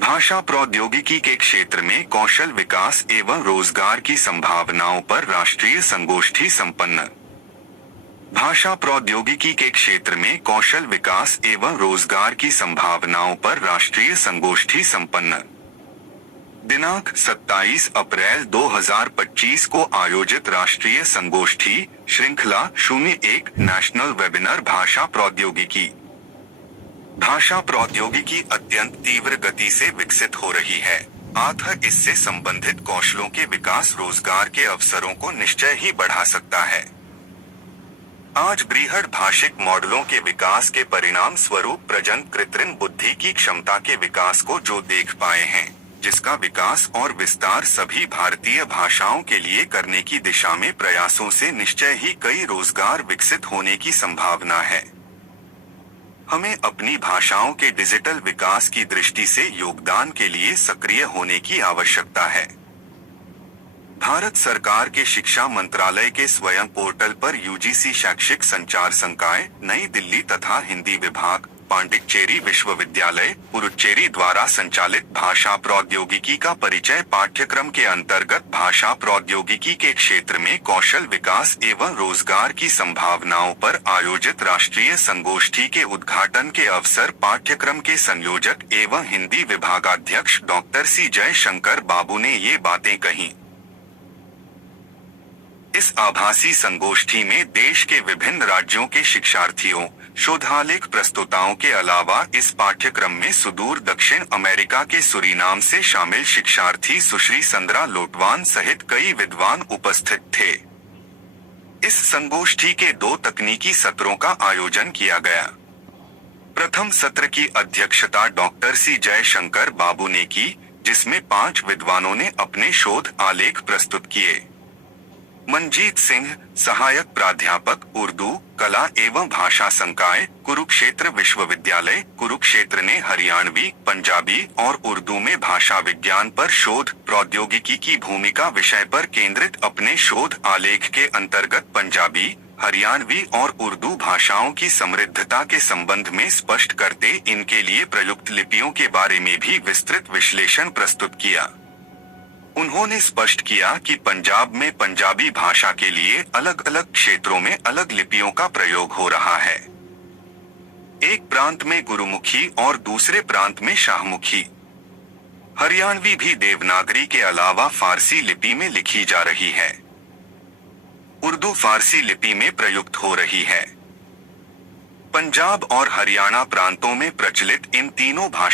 भाषा प्रौद्योगिकी के क्षेत्र में कौशल विकास एवं रोजगार की संभावनाओं पर राष्ट्रीय संगोष्ठी संपन्न। भाषा प्रौद्योगिकी के क्षेत्र में कौशल विकास एवं रोजगार की संभावनाओं पर राष्ट्रीय संगोष्ठी संपन्न। दिनांक 27 अप्रैल 2025 को आयोजित राष्ट्रीय संगोष्ठी श्रृंखला 01 नेशनल वेबिनार भाषा प्रौद्योगिकी। भाषा प्रौद्योगिकी अत्यंत तीव्र गति से विकसित हो रही है, अतः इससे संबंधित कौशलों के विकास रोजगार के अवसरों को निश्चय ही बढ़ा सकता है। आज बृहद भाषिक मॉडलों के विकास के परिणाम स्वरूप प्रजनन कृत्रिम बुद्धि की क्षमता के विकास को जो देख पाए हैं, जिसका विकास और विस्तार सभी भारतीय भाषाओं के लिए करने की दिशा में प्रयासों से निश्चय ही कई रोजगार विकसित होने की संभावना है। हमें अपनी भाषाओं के डिजिटल विकास की दृष्टि से योगदान के लिए सक्रिय होने की आवश्यकता है। भारत सरकार के शिक्षा मंत्रालय के स्वयं पोर्टल पर यूजीसी शैक्षिक संचार संकाय नई दिल्ली तथा हिंदी विभाग पांडिचेरी विश्वविद्यालय पुडुचेरी द्वारा संचालित भाषा प्रौद्योगिकी का परिचय पाठ्यक्रम के अंतर्गत भाषा प्रौद्योगिकी के क्षेत्र में कौशल विकास एवं रोजगार की संभावनाओं पर आयोजित राष्ट्रीय संगोष्ठी के उद्घाटन के अवसर पाठ्यक्रम के संयोजक एवं हिंदी विभागाध्यक्ष डॉक्टर सी जयशंकर बाबू ने ये बातें कही। इस आभासी संगोष्ठी में देश के विभिन्न राज्यों के शिक्षार्थियों, शोधालेख प्रस्तुताओं के अलावा इस पाठ्यक्रम में सुदूर दक्षिण अमेरिका के सूरीनाम से शामिल शिक्षार्थी सुश्री संद्रा लोटवान सहित कई विद्वान उपस्थित थे। इस संगोष्ठी के 2 तकनीकी सत्रों का आयोजन किया गया। प्रथम सत्र की अध्यक्षता डॉक्टर सी जयशंकर बाबू ने की, जिसमें 5 विद्वानों ने अपने शोध आलेख प्रस्तुत किए। मनजीत सिंह, सहायक प्राध्यापक उर्दू कला एवं भाषा संकाय कुरुक्षेत्र विश्वविद्यालय कुरुक्षेत्र ने हरियाणवी, पंजाबी और उर्दू में भाषा विज्ञान पर शोध प्रौद्योगिकी की भूमिका विषय पर केंद्रित अपने शोध आलेख के अंतर्गत पंजाबी, हरियाणवी और उर्दू भाषाओं की समृद्धता के संबंध में स्पष्ट करते इनके लिए प्रयुक्त लिपियों के बारे में भी विस्तृत विश्लेषण प्रस्तुत किया। उन्होंने स्पष्ट किया कि पंजाब में पंजाबी भाषा के लिए अलग अलग क्षेत्रों में अलग लिपियों का प्रयोग हो रहा है। एक प्रांत में गुरुमुखी और दूसरे प्रांत में शाहमुखी। हरियाणवी भी देवनागरी के अलावा फारसी लिपि में लिखी जा रही है। उर्दू फारसी लिपि में प्रयुक्त हो रही है। पंजाब और हरियाणा प्रांतों में प्रचलित इन तीनों भाषा